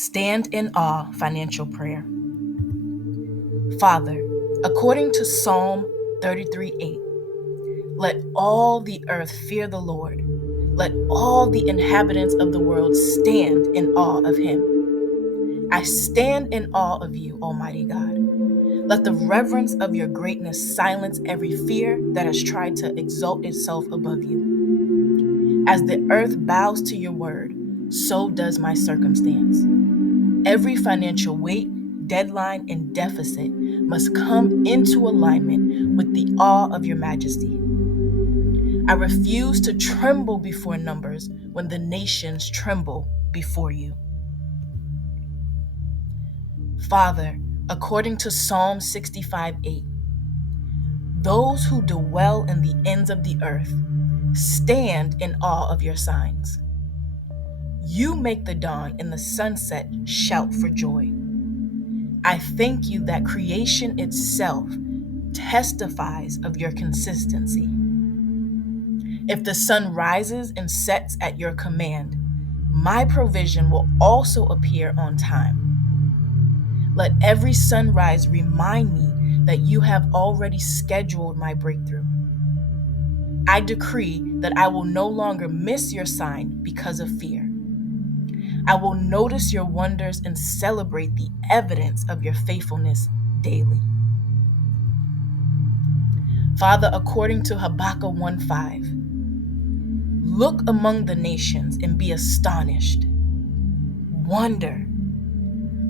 Stand in awe financial prayer. Father, according to Psalm 33:8, let all the earth fear the Lord. Let all the inhabitants of the world stand in awe of him. I stand in awe of you, Almighty God. Let the reverence of your greatness silence every fear that has tried to exalt itself above you. As the earth bows to your word, so does my circumstance. Every financial weight, deadline, and deficit must come into alignment with the awe of your majesty. I refuse to tremble before numbers when the nations tremble before you. Father, according to Psalm 65:8, those who dwell in the ends of the earth stand in awe of your signs. You make the dawn and the sunset shout for joy. I thank you that creation itself testifies of your consistency. If the sun rises and sets at your command, my provision will also appear on time. Let every sunrise remind me that you have already scheduled my breakthrough. I decree that I will no longer miss your sign because of fear. I will notice your wonders and celebrate the evidence of your faithfulness daily. Father, according to Habakkuk 1:5, look among the nations and be astonished. Wonder,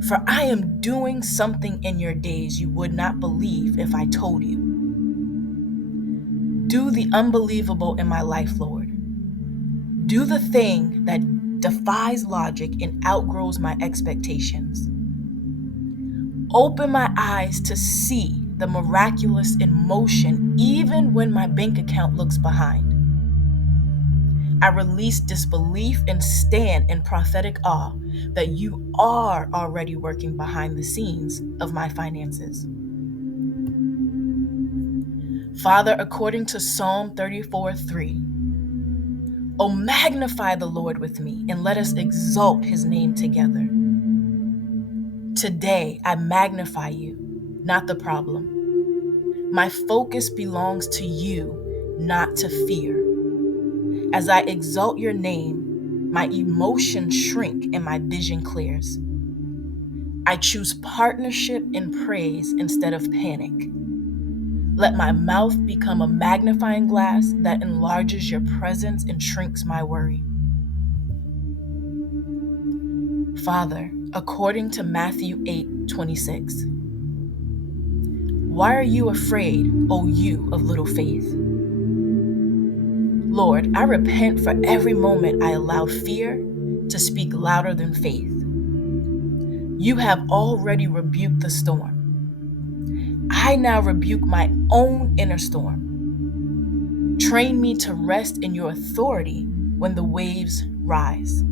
for I am doing something in your days you would not believe if I told you. Do the unbelievable in my life, Lord. Do the thing that defies logic and outgrows my expectations. Open my eyes to see the miraculous in motion even when my bank account looks behind. I release disbelief and stand in prophetic awe that you are already working behind the scenes of my finances. Father, according to Psalm 34:3, oh, magnify the Lord with me and let us exalt his name together. Today, I magnify you, not the problem. My focus belongs to you, not to fear. As I exalt your name, my emotions shrink and my vision clears. I choose partnership and praise instead of panic. Let my mouth become a magnifying glass that enlarges your presence and shrinks my worry. Father, according to Matthew 8:26, why are you afraid, O you of little faith? Lord, I repent for every moment I allowed fear to speak louder than faith. You have already rebuked the storm. I now rebuke my own inner storm. Train me to rest in your authority when the waves rise.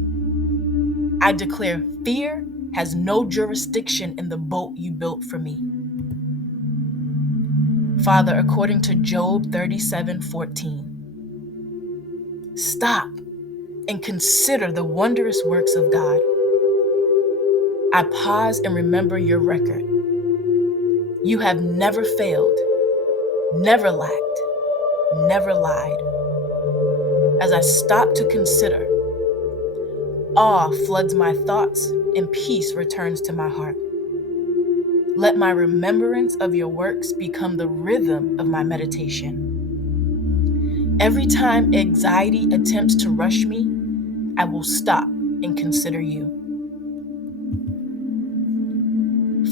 I declare fear has no jurisdiction in the boat you built for me. Father, according to Job 37:14, stop and consider the wondrous works of God. I pause and remember your record. You have never failed, never lacked, never lied. As I stop to consider, awe floods my thoughts and peace returns to my heart. Let my remembrance of your works become the rhythm of my meditation. Every time anxiety attempts to rush me, I will stop and consider you.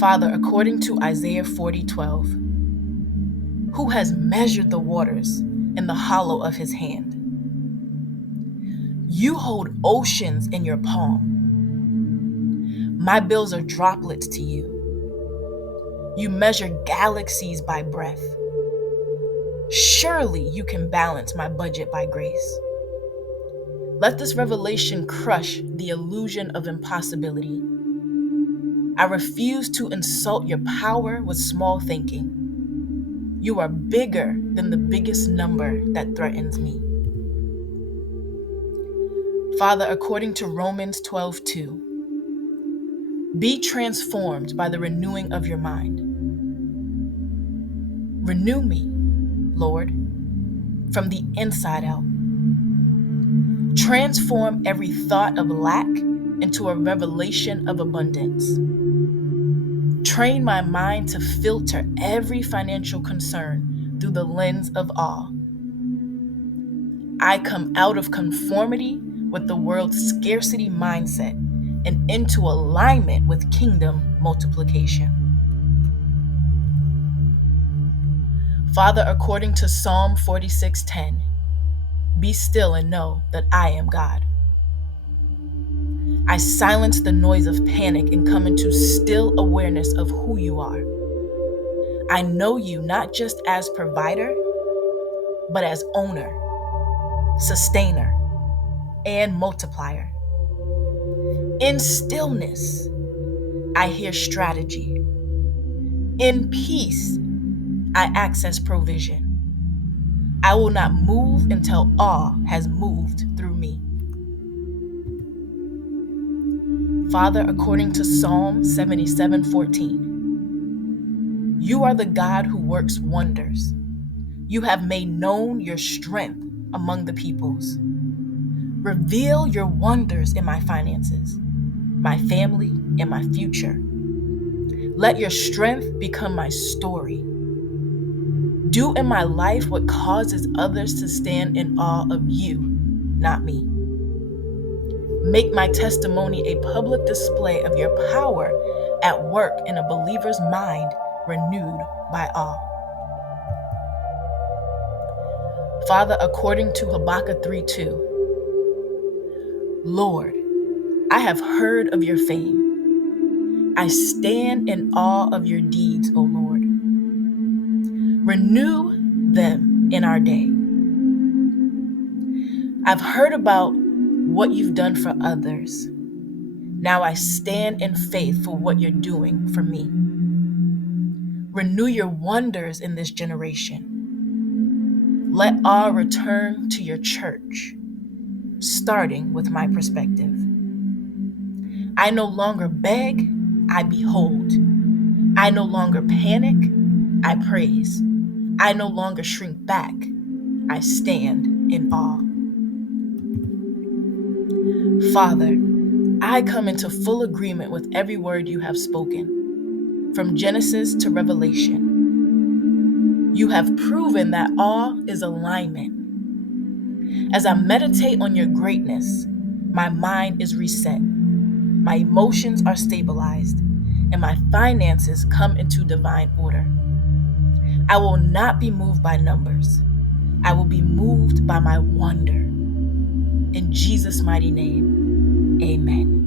Father, according to Isaiah 40:12, who has measured the waters in the hollow of his hand? You hold oceans in your palm. My bills are droplets to you. You measure galaxies by breath. Surely you can balance my budget by grace. Let this revelation crush the illusion of impossibility. I refuse to insult your power with small thinking. You are bigger than the biggest number that threatens me. Father, according to Romans 12:2, Be transformed by the renewing of your mind. Renew me, Lord, from the inside out. Transform every thought of lack into a revelation of abundance. Train my mind to filter every financial concern through the lens of awe. I come out of conformity with the world's scarcity mindset and into alignment with kingdom multiplication. Father, according to Psalm 46:10, be still and know that I am God. I silence the noise of panic and come into still awareness of who you are. I know you not just as provider, but as owner, sustainer, and multiplier. In stillness, I hear strategy. In peace, I access provision. I will not move until awe has moved through me. Father, according to Psalm 77:14, you are the God who works wonders. You have made known your strength among the peoples. Reveal your wonders in my finances, my family, and my future. Let your strength become my story. Do in my life what causes others to stand in awe of you, not me. Make my testimony a public display of your power at work in a believer's mind renewed by awe. Father, according to Habakkuk 3:2, Lord, I have heard of your fame. I stand in awe of your deeds, O Lord. Renew them in our day. I've heard about what you've done for others. Now I stand in faith for what you're doing for me. Renew your wonders in this generation. Let awe return to your church, starting with my perspective. I no longer beg, I behold. I no longer panic, I praise. I no longer shrink back, I stand in awe. Father, I come into full agreement with every word you have spoken, from Genesis to Revelation. You have proven that awe is alignment. As I meditate on your greatness, my mind is reset, my emotions are stabilized, and my finances come into divine order. I will not be moved by numbers. I will be moved by my wonder. In Jesus' mighty name, amen.